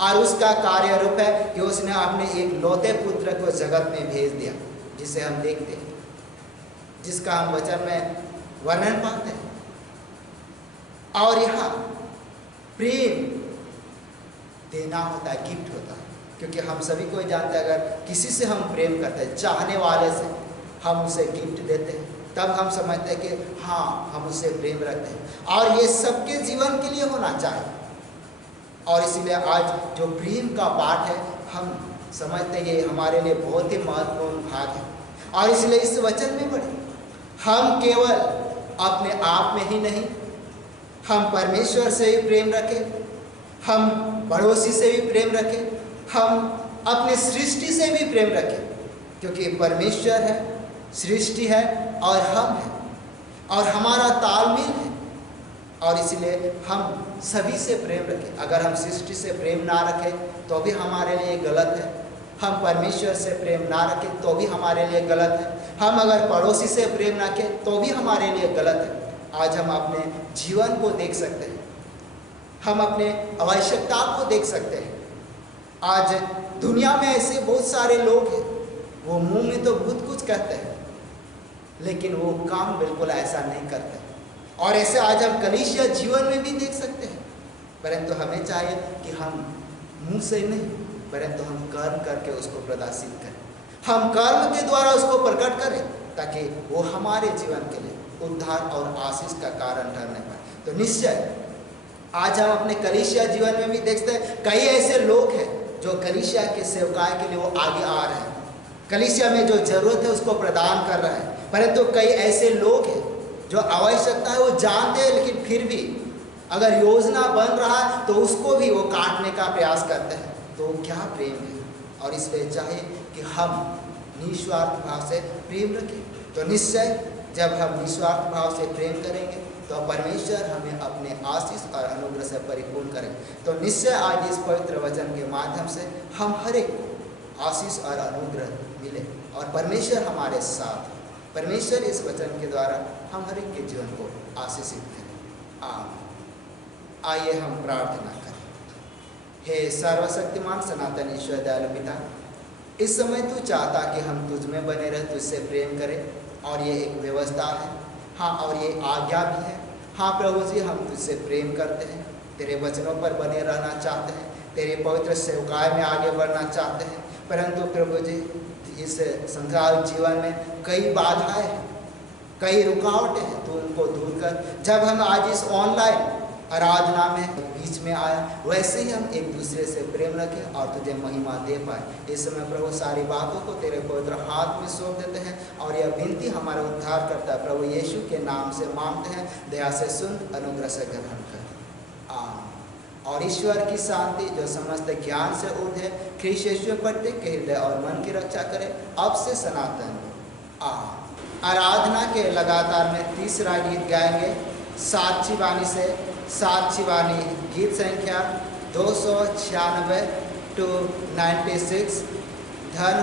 और उसका कार्य रूप है कि उसने अपने एक लौते पुत्र को जगत में भेज दिया, जिसे हम देखते हैं, जिसका हम वचन में वर्णन पाते हैं। और यहाँ प्रेम देना होता है, गिफ्ट होता है, क्योंकि हम सभी को जानते हैं अगर किसी से हम प्रेम करते हैं, चाहने वाले से हम उसे गिफ्ट देते हैं, तब हम समझते हैं कि हाँ हम उससे प्रेम रखते हैं। और ये सबके जीवन के लिए होना चाहिए, और इसीलिए आज जो प्रेम का पाठ है, हम समझते हैं ये हमारे लिए बहुत ही महत्वपूर्ण भाग है। और इसलिए इस वचन में पढ़े, हम केवल अपने आप में ही नहीं, हम परमेश्वर से भी प्रेम रखें, हम पड़ोसी से भी प्रेम रखें, हम अपने सृष्टि से भी प्रेम रखें, क्योंकि परमेश्वर है, सृष्टि है और हम हैं, और हमारा तालमेल है। और इसलिए हम सभी से प्रेम रखें। अगर हम सृष्टि से प्रेम ना रखें तो भी हमारे लिए गलत है, हम परमेश्वर से प्रेम ना रखें तो भी हमारे लिए गलत है, हम अगर पड़ोसी से प्रेम ना रखें तो भी हमारे लिए गलत है। आज हम अपने जीवन को देख सकते हैं, हम अपने आवश्यकता को देख सकते हैं। आज दुनिया में ऐसे बहुत सारे लोग हैं, वो मुंह में तो बहुत कुछ कहते हैं लेकिन वो काम बिल्कुल ऐसा नहीं करते। और ऐसे आज हम कलीसिया जीवन में भी देख सकते हैं। परंतु हमें चाहिए कि हम मुंह से नहीं, परंतु हम कर्म करके उसको प्रदर्शित करें, हम कर्म के द्वारा उसको प्रकट करें, ताकि वो हमारे जीवन के लिए उद्धार और आशीष का कारण ठहरने पाए। तो निश्चय आज हम अपने कलीसिया जीवन में भी देखते हैं, कई ऐसे लोग हैं जो कलीसिया के सेवकाई के लिए वो आगे आ रहे हैं, कलीसिया में जो जरूरत है उसको प्रदान कर रहे हैं। परंतु कई ऐसे लोग हैं जो आवश्यकता है वो जानते हैं, लेकिन फिर भी अगर योजना बन रहा है तो उसको भी वो काटने का प्रयास करते हैं। तो क्या प्रेम है? और इसलिए चाहिए कि हम निस्वार्थ भाव से प्रेम रखें। तो निश्चय जब हम निस्वार्थ भाव से प्रेम करेंगे तो परमेश्वर हमें अपने आशीष और अनुग्रह से परिपूर्ण करें। तो निश्चय आज इस पवित्र वचन के माध्यम से हम हर एक को आशीष और अनुग्रह मिले और परमेश्वर हमारे साथ, परमेश्वर इस वचन के द्वारा हम हर एक के जीवन को आशीषित करें। आइए हम प्रार्थना करें। हे सर्वशक्तिमान सनातन ईश्वर दयालु पिता, इस समय तू चाहता कि हम तुझ में बने रहे, तुझसे प्रेम करें, और ये एक व्यवस्था है, हाँ, और ये आज्ञा भी है। हाँ प्रभु जी, हम तुझसे प्रेम करते हैं, तेरे वचनों पर बने रहना चाहते हैं, तेरे पवित्र सेवकाई में आगे बढ़ना चाहते हैं। परंतु प्रभु जी इस संसार जीवन में कई बाधाएं हैं, कई रुकावटें हैं, तो उनको दूर कर। जब हम आज इस ऑनलाइन आराधना में बीच में आए, वैसे ही हम एक दूसरे से प्रेम रखें और तुझे महिमा दे पाए। इस समय प्रभु सारी बातों को तेरे पवित्र हाथ में सौंप देते हैं और यह विनती हमारा उद्धार करता है प्रभु यीशु के नाम से मांगते हैं, दया से सुन, अनुग्रह से ग्रहण कर। और ईश्वर की शांति जो समस्त ज्ञान से ऊर्ध्व है, ख्रीष्ट यीशु में प्रत्येक के हृदय और मन की रक्षा करे, अब से सनातन। आराधना के लगातार में तीसरा गीत गाएंगे साक्षी वाणी से। साक्षी वाणी गीत संख्या 296 to 96। धन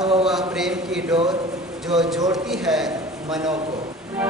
हो वह प्रेम की डोर जो जोड़ती है मनों को। Oh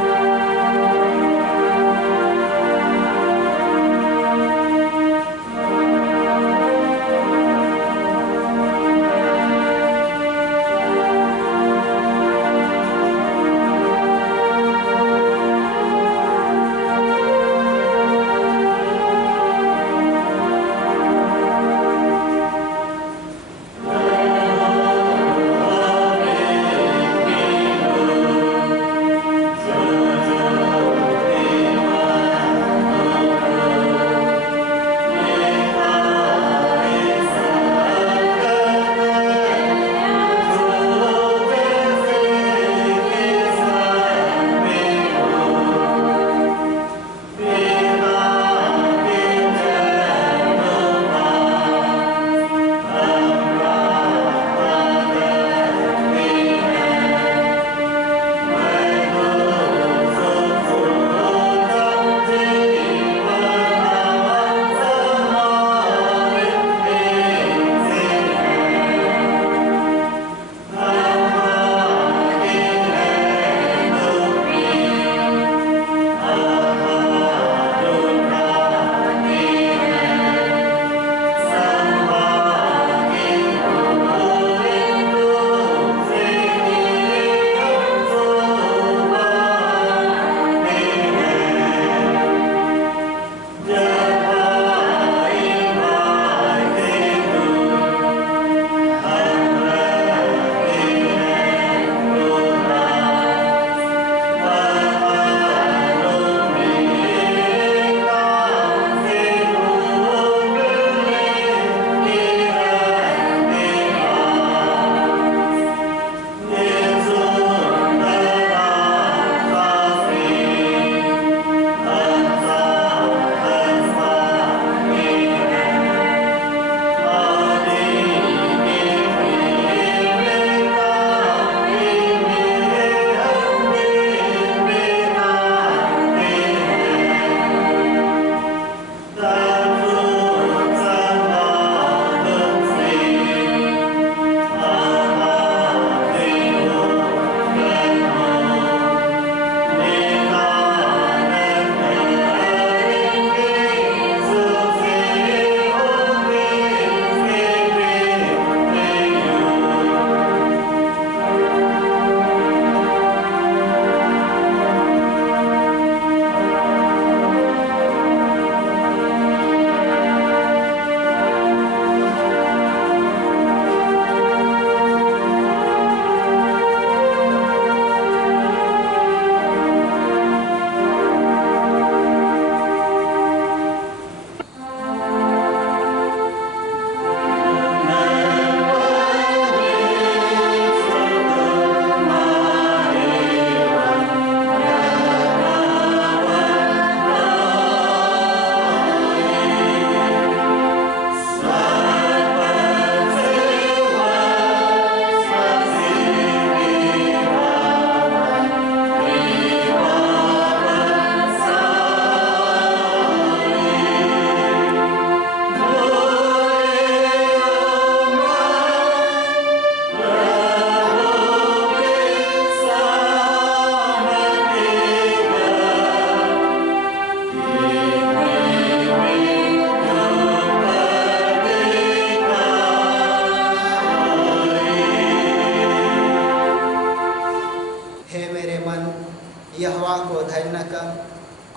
यहोवा को धन्य कर,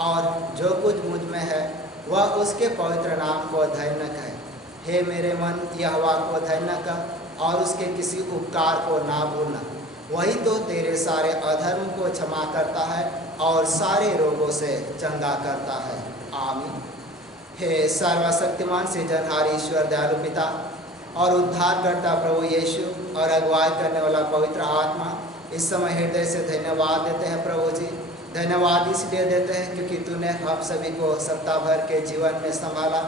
और जो कुछ मुझ में है वह उसके पवित्र नाम को धन्य कहे। हे मेरे मन, यहोवा को धन्य कर और उसके किसी उपकार को ना भूलना। वही तो तेरे सारे अधर्म को क्षमा करता है और सारे रोगों से चंगा करता है। आमीन। हे सर्वशक्तिमान सृजनहार ईश्वर, दयालु पिता और उद्धारकर्ता प्रभु यीशु और अगुवाई करने वाला पवित्र आत्मा, इस समय हृदय से धन्यवाद देते हैं प्रभु जी। धन्यवाद इसलिए देते हैं क्योंकि तूने हम सभी को सप्ताह भर के जीवन में संभाला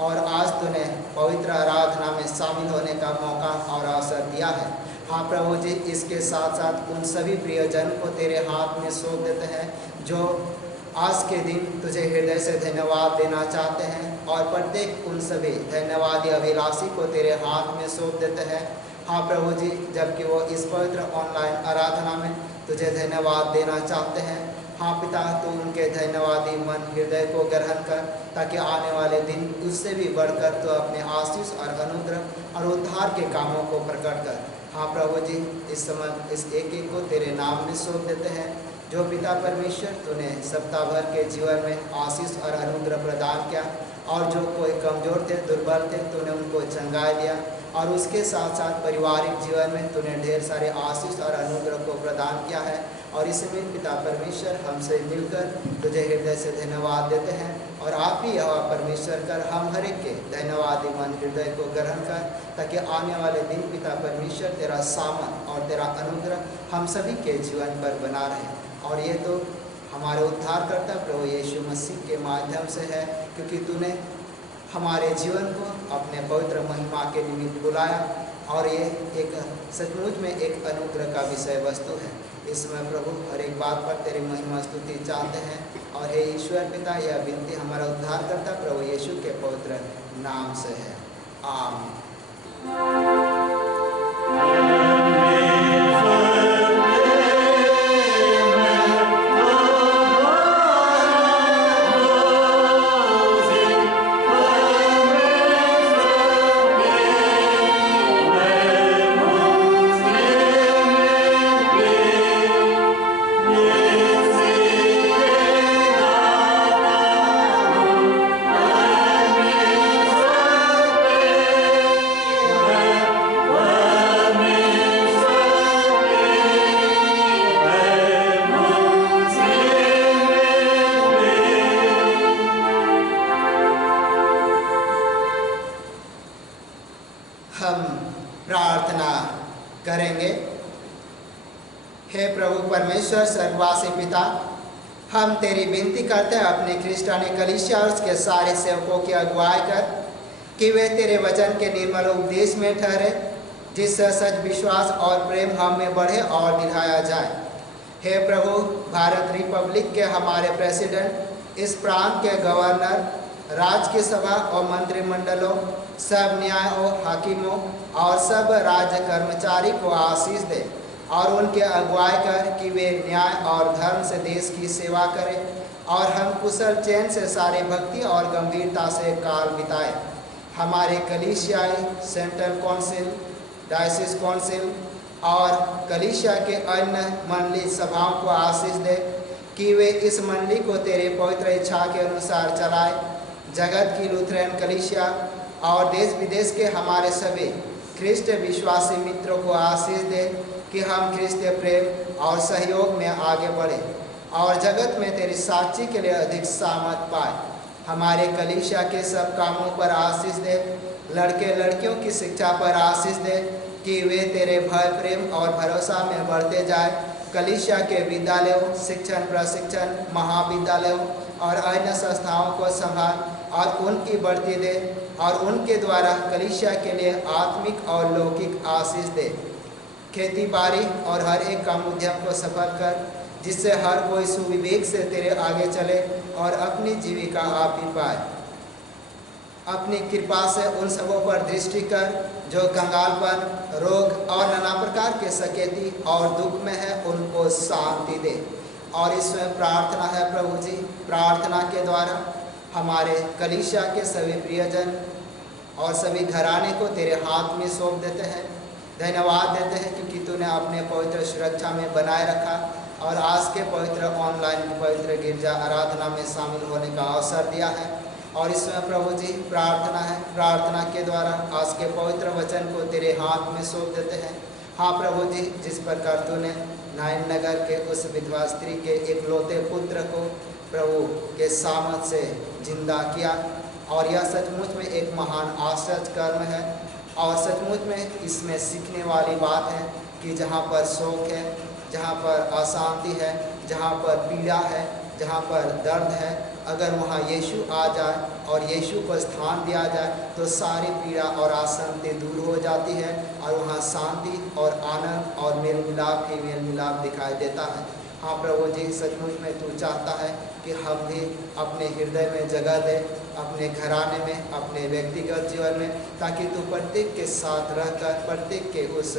और आज तूने पवित्र आराधना में शामिल होने का मौका और अवसर दिया है। हाँ प्रभु जी, इसके साथ साथ उन सभी प्रियजन को तेरे हाथ में सौंप देते हैं जो आज के दिन तुझे हृदय से धन्यवाद देना चाहते हैं, और प्रत्येक उन सभी धन्यवादी अभिलाषी को तेरे हाथ में सौंप देते हैं। हाँ प्रभु जी, जबकि वो इस पवित्र ऑनलाइन आराधना में तुझे धन्यवाद देना चाहते हैं, हाँ पिता, तू उनके धन्यवादी मन हृदय को ग्रहण कर, ताकि आने वाले दिन उससे भी बढ़कर तो अपने आशीष और अनुग्रह और उद्धार के कामों को प्रकट कर। हाँ प्रभु जी, इस समय इस एक एक को तेरे नाम में सौंप देते हैं, जो पिता परमेश्वर तूने सप्ताह भर के जीवन में आशीष और अनुग्रह प्रदान किया, और जो कोई कमज़ोर थे, दुर्बल थे, तूने उनको चंगाई दिया, और उसके साथ साथ पारिवारिक जीवन में तूने ढेर सारे आशीष और अनुग्रह को प्रदान किया है। और इसमें पिता परमेश्वर हमसे मिलकर तुझे हृदय से धन्यवाद देते हैं, और आप ही यह परमेश्वर कर हम हर एक के धन्यवादी मन हृदय को ग्रहण कर, ताकि आने वाले दिन पिता परमेश्वर तेरा सामन और तेरा अनुग्रह हम सभी के जीवन पर बना रहे। और ये तो हमारे उद्धारकर्ता प्रभु यीशु मसीह के माध्यम से है, क्योंकि तूने हमारे जीवन को अपने पवित्र महिमा के निमित्त बुलाया, और ये एक सचमुच में एक अनुग्रह का विषय वस्तु है। इसमें प्रभु हर एक बात पर तेरी महिमा स्तुति चाहते हैं, और हे ईश्वर पिता, यह विनती हमारा उद्धारकर्ता प्रभु यीशु के पवित्र नाम से है। आमीन। हम प्रार्थना करेंगे। हे प्रभु परमेश्वर स्वर्गवासी पिता, हम तेरी विनती करते हैं अपने क्रिस्टियानी कलीसिया और उसके सारे सेवकों की अगुवाई कर, कि वे तेरे वचन के निर्मल उपदेश में ठहरे, जिससे सच विश्वास और प्रेम हम में बढ़े और निभाया जाए। हे प्रभु, भारत रिपब्लिक के हमारे प्रेसिडेंट, इस प्रांत के गवर्नर, राज्य की सभा और मंत्रिमंडलों, सब न्याय और हाकिमों और सब राज्य कर्मचारी को आशीष दे, और उनके अगुवाई कर कि वे न्याय और धर्म से देश की सेवा करें, और हम कुशल चैन से सारे भक्ति और गंभीरता से काल बिताए। हमारे कलीसियाई सेंट्रल काउंसिल, डायसिस काउंसिल और कलीसिया के अन्य मंडली सभाओं को आशीष दे, कि वे इस मंडली को तेरे पवित्र इच्छा के अनुसार चलाए। जगत की लूथरन कलीसिया और देश विदेश के हमारे सभी ख्रिस्त विश्वासी मित्रों को आशीष दे, कि हम ख्रिस्तीय प्रेम और सहयोग में आगे बढ़े और जगत में तेरी साक्षी के लिए अधिक सामर्थ पाए। हमारे कलीसिया के सब कामों पर आशीष दे, लड़के लड़कियों की शिक्षा पर आशीष दे, कि वे तेरे भय प्रेम और भरोसा में बढ़ते जाए। कलीसिया के विद्यालयों, शिक्षण प्रशिक्षण महाविद्यालयों और अन्य संस्थाओं को संभाल और उनकी बढ़ती दे, और उनके द्वारा कलीसिया के लिए आत्मिक और लौकिक आशीष दे। खेती बाड़ी और हर एक काम उद्यम को सफल कर, जिससे हर कोई सुविवेक से तेरे आगे चले और अपनी जीविका आप ही पाए। अपनी कृपा से उन सबों पर दृष्टि कर जो कंगालपन, रोग और नाना प्रकार के सकेती और दुख में है, उनको शांति दे। और इसमें प्रार्थना है प्रभु जी, प्रार्थना के द्वारा हमारे कलीसिया के सभी प्रियजन और सभी घराने को तेरे हाथ में सौंप देते हैं। धन्यवाद देते हैं क्योंकि तूने अपने पवित्र सुरक्षा में बनाए रखा, और आज के पवित्र ऑनलाइन पवित्र गिरजा आराधना में शामिल होने का अवसर दिया है। और इसमें प्रभु जी प्रार्थना है, प्रार्थना के द्वारा आज के पवित्र वचन को तेरे हाथ में सौंप देते हैं। हाँ प्रभु जी, जिस प्रकार तूने नाइन नगर के उस विधवा स्त्री के इकलौते पुत्र को प्रभु के सामर्थ से जिंदा किया, और यह सचमुच में एक महान आश्चर्य कर्म है। और सचमुच में इसमें सीखने वाली बात है कि जहाँ पर शोक है, जहाँ पर अशांति है, जहाँ पर पीड़ा है, जहाँ पर दर्द है, अगर वहाँ यीशु आ जाए और यीशु को स्थान दिया जाए तो सारी पीड़ा और अशांति दूर हो जाती है, और वहाँ शांति और आनंद और मेल मिलाप ही मेल मिलाप दिखाई देता है। हाँ प्रभु जी, सचमुच में तू चाहता है कि हम भी अपने हृदय में जगह दे, अपने घराने में, अपने व्यक्तिगत जीवन में, ताकि तू प्रत्येक के साथ रहकर प्रत्येक के उस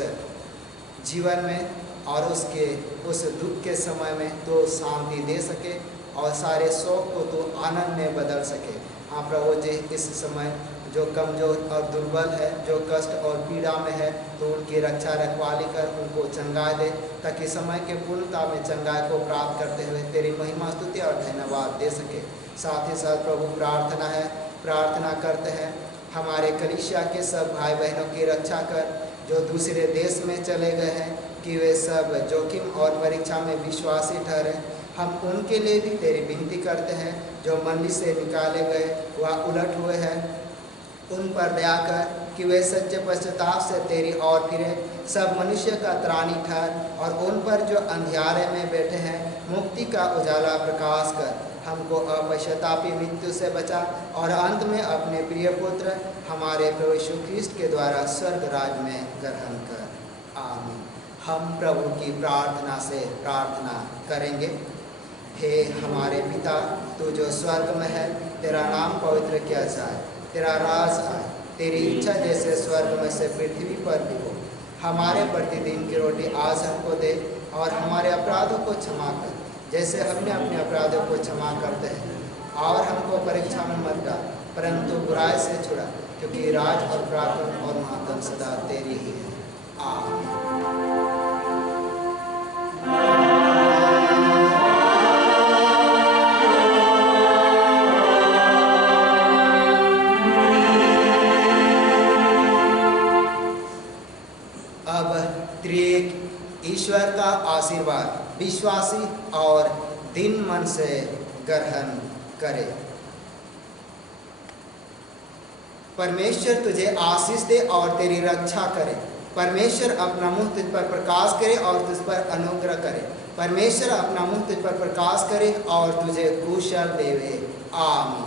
जीवन में और उसके उस दुख के समय में तो शांति दे सके और सारे शोक को तो आनंद में बदल सके। हाँ प्रभु जी, इस समय जो कमज़ोर और दुर्बल है, जो कष्ट और पीड़ा में है, तो उनकी रक्षा रखवाली कर उनको चंगाई दे, ताकि समय के पूर्णता में चंगाई को प्राप्त करते हुए तेरी महिमा स्तुति और धन्यवाद दे सके। साथ ही साथ प्रभु प्रार्थना करते हैं हमारे कलीसिया के सब भाई बहनों की रक्षा कर, जो दूसरे देश में चले गए हैं, कि वे सब जोखिम और परीक्षा में विश्वासी ठहरे। हम उनके लिए भी तेरी विनती करते हैं, जो मंदिर से निकाले गए व उलट हुए हैं, उन पर दया कर कि वे सच्चे पश्चाताप से तेरी ओर फिरे। सब मनुष्य का त्राणी ठहर, और उन पर जो अंधियारे में बैठे हैं मुक्ति का उजाला प्रकाश कर। हमको अपश्चातापी मृत्यु से बचा, और अंत में अपने प्रिय पुत्र हमारे प्रभु यीशु ख्रिस्त के द्वारा स्वर्ग राज में ग्रहण कर। आमीन। हम प्रभु की प्रार्थना से प्रार्थना करेंगे। हे हमारे पिता, तू जो स्वर्ग में है, तेरा नाम पवित्र किया जाए, तेरा राज आए, तेरी इच्छा जैसे स्वर्ग में से पृथ्वी पर भी हो। हमारे प्रतिदिन की रोटी आज हमको दे, और हमारे अपराधों को क्षमा कर, जैसे हमने अपने अपराधों को क्षमा करते हैं। और हमको परीक्षा में मत डाल, परंतु बुराई से छुड़ा, क्योंकि राज और पराक्रम और महात्म सदा तेरी ही है। आमीन। अब त्रिएक ईश्वर का आशीर्वाद विश्वासी और दिन मन से ग्रहण करे। परमेश्वर तुझे आशीष दे और तेरी रक्षा करे। परमेश्वर अपना मुँह तुझ पर प्रकाश करे और तुझ पर अनुग्रह करे। परमेश्वर अपना मुँह तुझ पर प्रकाश करे और तुझे कुशल देवे। आमीन।